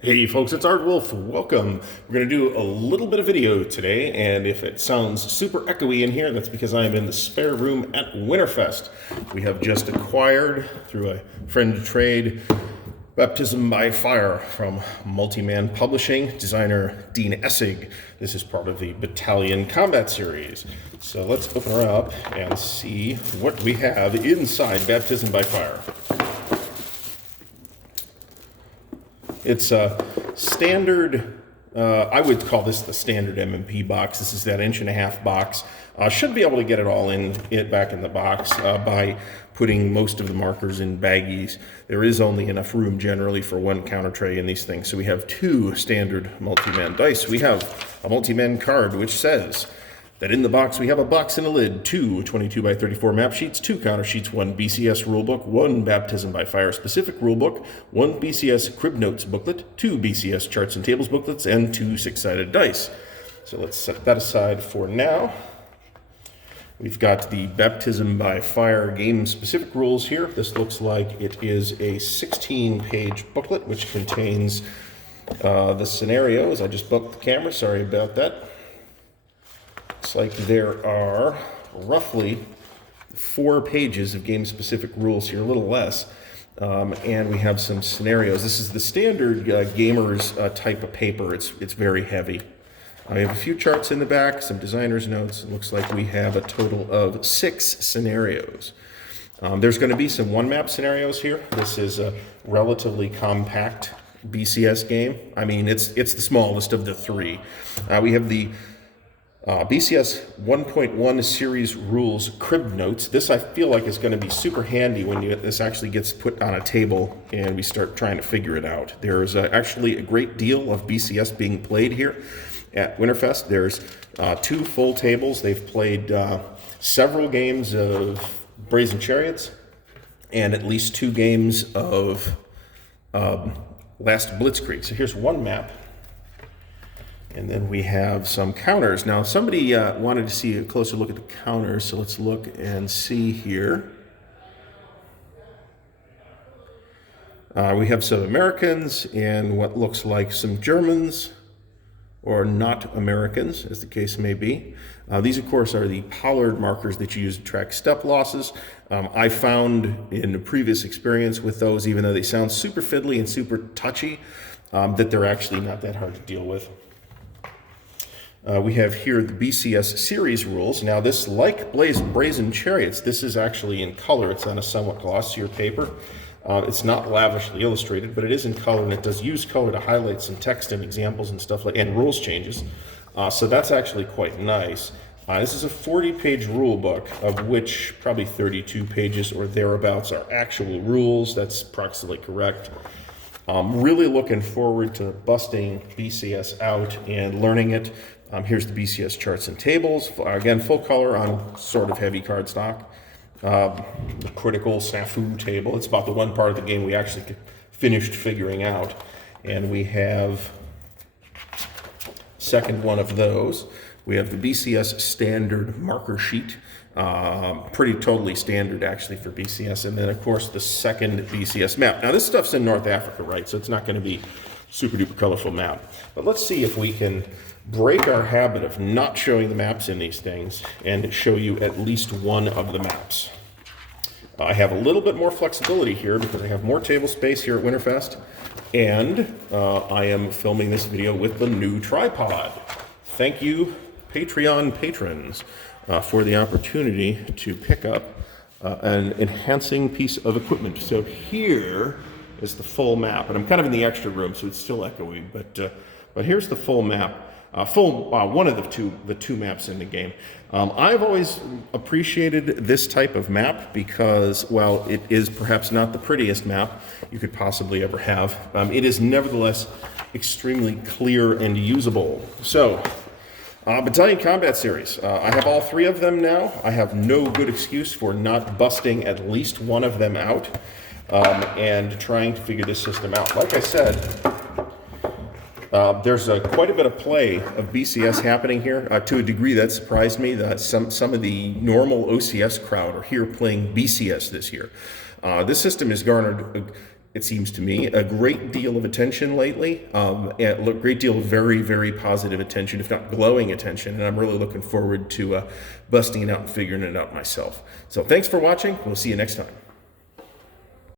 Hey folks, it's Ardwulf. Welcome. We're going to do a little bit of video today, and if it sounds super echoey in here, that's because I'm in the spare room at Winterfest. We have just acquired, through a friend trade, Baptism by Fire from Multi-Man Publishing, designer Dean Essig. This is part of the Battalion Combat Series. So let's open her up and see what we have inside Baptism by Fire. It's a standard, I would call this the standard M&P box. This is that 1.5-inch box. Should be able to get it all back in the box by putting most of the markers in baggies. There is only enough room generally for one counter tray in these things. So we have two standard multi-man dice. We have a multi-man card which says that in the box we have a box and a lid, two 22x34 map sheets, two counter sheets, one BCS rulebook, one Baptism by Fire specific rulebook, one BCS crib notes booklet, two BCS charts and tables booklets, and two 6-sided dice. So let's set that aside for now. We've got the Baptism by Fire game specific rules here. This looks like it is a 16-page booklet which contains the scenarios. I just bumped the camera, sorry about that. Looks like there are roughly 4 pages of game-specific rules here, a little less, and we have some scenarios. This is the standard gamer's type of paper. It's very heavy. I have a few charts in the back, some designer's notes. It looks like we have a total of 6 scenarios. There's going to be some one-map scenarios here. This is a relatively compact BCS game. I mean, it's the smallest of the 3. We have the BCS 1.1 series rules crib notes. This I feel like is going to be super handy when this actually gets put on a table and we start trying to figure it out. There's actually a great deal of BCS being played here at Winterfest. There's 2 full tables. They've played several games of Brazen Chariots and at least 2 games of Last Blitzkrieg. So here's one map. And then we have some counters. Now, somebody wanted to see a closer look at the counters, so let's look and see here. We have some Americans and what looks like some Germans, or not Americans, as the case may be. These, of course, are the Pollard markers that you use to track step losses. I found in a previous experience with those, even though they sound super fiddly and super touchy, that they're actually not that hard to deal with. We have here the BCS series rules. Now this, like Brazen Chariots, this is actually in color. It's on a somewhat glossier paper. It's not lavishly illustrated, but it is in color, and it does use color to highlight some text and examples and stuff and rules changes. So that's actually quite nice. This is a 40-page rule book, of which probably 32 pages or thereabouts are actual rules. That's approximately correct. Really looking forward to busting BCS out and learning it. Here's the BCS charts and tables. Again, full color on sort of heavy cardstock. The critical snafu table. It's about the one part of the game we actually finished figuring out. And we have second one of those. We have the BCS standard marker sheet. Pretty totally standard actually for BCS. And then of course the second BCS map. Now this stuff's in North Africa, right? So it's not going to be super duper colorful map. But let's see if we can break our habit of not showing the maps in these things and show you at least one of the maps. I have a little bit more flexibility here because I have more table space here at Winterfest, and I am filming this video with the new tripod. Thank you, Patreon patrons, for the opportunity to pick up an enhancing piece of equipment. So here is the full map, and I'm kind of in the extra room, so it's still echoey, but here's the full map. One of the two maps in the game. I've always appreciated this type of map because, while it is perhaps not the prettiest map you could possibly ever have, it is nevertheless extremely clear and usable. So, Battalion Combat Series. I have all 3 of them now. I have no good excuse for not busting at least one of them out and trying to figure this system out. Like I said, there's quite a bit of play of BCS happening here. To a degree that surprised me. That some of the normal OCS crowd are here playing BCS this year. This system has garnered it seems to me, a great deal of attention lately, and a great deal of very, very positive attention, if not glowing attention, and I'm really looking forward to busting it out and figuring it out myself. So thanks for watching. We'll see you next time.